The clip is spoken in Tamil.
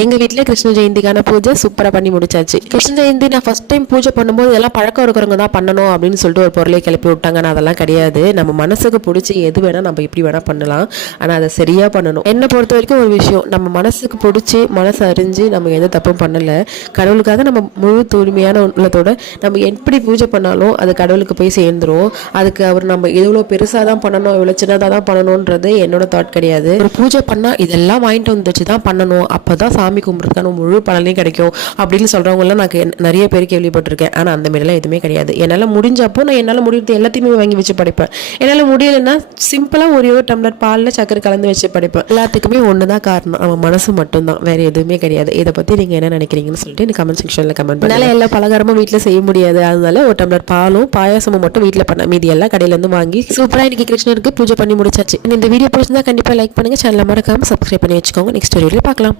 எங்கள் வீட்டில் கிருஷ்ண ஜெயந்திக்கான பூஜை சூப்பராக பண்ணி முடிச்சாச்சு. கிருஷ்ண ஜெயந்தி நான் ஃபஸ்ட் டைம் பூஜை பண்ணும்போது இதெல்லாம் பழக்கம் இருக்கிறவங்க தான் பண்ணணும் அப்படின்னு சொல்லிட்டு ஒரு பொருளை கிளப்பி விட்டாங்க. நான் அதெல்லாம் கிடையாது. நம்ம மனசுக்கு பிடிச்சி எது வேணால் நம்ம எப்படி வேணால் பண்ணலாம். ஆனால் அதை சரியாக பண்ணணும். என்னை பொறுத்த வரைக்கும் ஒரு விஷயம் நம்ம மனசுக்கு பிடிச்சி மனசு அறிஞ்சு நம்ம எந்த தப்பும் பண்ணலை. கடவுளுக்காக நம்ம முழு தூய்மையான உள்ளத்தோட நம்ம எப்படி பூஜை பண்ணாலும் அது கடவுளுக்கு போய் சேர்ந்துரும். அதுக்கு அவர் நம்ம எவ்வளோ பெருசாக தான் பண்ணணும் எவ்வளோ சின்னதாக தான் பண்ணணுன்றது என்னோட தாட் கிடையாது. ஒரு பூஜை பண்ணால் இதெல்லாம் வாங்கிட்டு வந்துச்சு தான் பண்ணணும். அப்போ தான் சாமி கும்பிட்றதுக்கான முழு பலனையும் கிடைக்கும் அப்படின்னு சொல்கிறவங்களாம் நான் நிறைய பேர் கேள்விப்பட்டிருக்கேன். ஆனால் அந்த மாதிரிலாம் எதுவுமே கிடையாது. என்னால் முடிஞ்சப்போ நான் என்னால் முடியுறது எல்லாத்தையுமே வாங்கி வச்சு படைப்பேன். என்னால் முடியலைன்னா சிம்பிளாக ஒரே ஒரு டம்ளர் பாலில் சக்கரை கலந்து வச்சு படைப்பேன். எல்லாத்துக்குமே ஒன்று தான் காரணம். அவன் மனசு மட்டும்தான். வேறு எதுவுமே கிடையாது. இதை பற்றி நீங்கள் என்ன நினைக்கிறீங்கன்னு சொல்லிட்டு எனக்கு கமெண்ட் செக்ஷனில் கமெண்ட் பண்ணால எல்லா பலகாரமும் வீட்டில் செய்ய முடியாது. அதனால ஒரு டம்ளர் பாலும் பாயாசமும் மட்டும் வீட்டில் பண்ண மீதி எல்லாம் கடையிலேருந்து வாங்கி சூப்பராக இன்னைக்கு கிருஷ்ணருக்கு பூஜை பண்ணி முடிச்சாச்சு. இந்த வீடியோ பிடிச்சிருந்தா கண்டிப்பாக லைக் பண்ணுங்கள் சேனலை மறக்காமல் சப்ஸ்கிரைப் பண்ணி வச்சுக்கோங்க. நெக்ஸ்ட் வீடியோவில் பார்க்கலாம்.